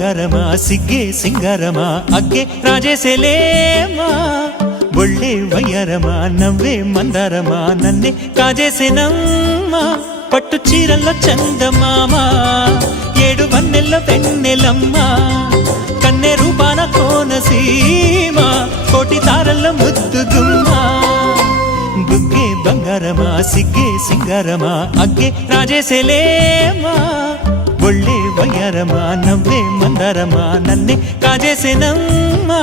ಬಂಗಾರಮ ಸಿಗ್ಗೆ ಸಿಂಗಾರಮ ಅಗ್ಗೆ ರಾಜೇಸೆಲೇಮಾ ಒಳ್ಳೆ ವಯ್ಯಾರಮ ನವ್ವే మందారమ నన్నే కాజేసేనమ్మా పట్టు చీరల్లో చందమామ ఏడు వన్నెల్లో వెన్నెలమ్మ కన్నె రూపాన కోనసీమ కోటి తారల్లో ముద్దుగుమ్మ బుగ్గే ಬಂಗಾರಮ సిಗ್ಗೆ ಸಿಂಗಾರಮ అಗ್ಗೆ రాజేసెలేమా ಒಳ್ಳೆ ವಯ್ಯಾರಮ ನವ್ವే మందారమ నన్నే కాజేసేనమ్మా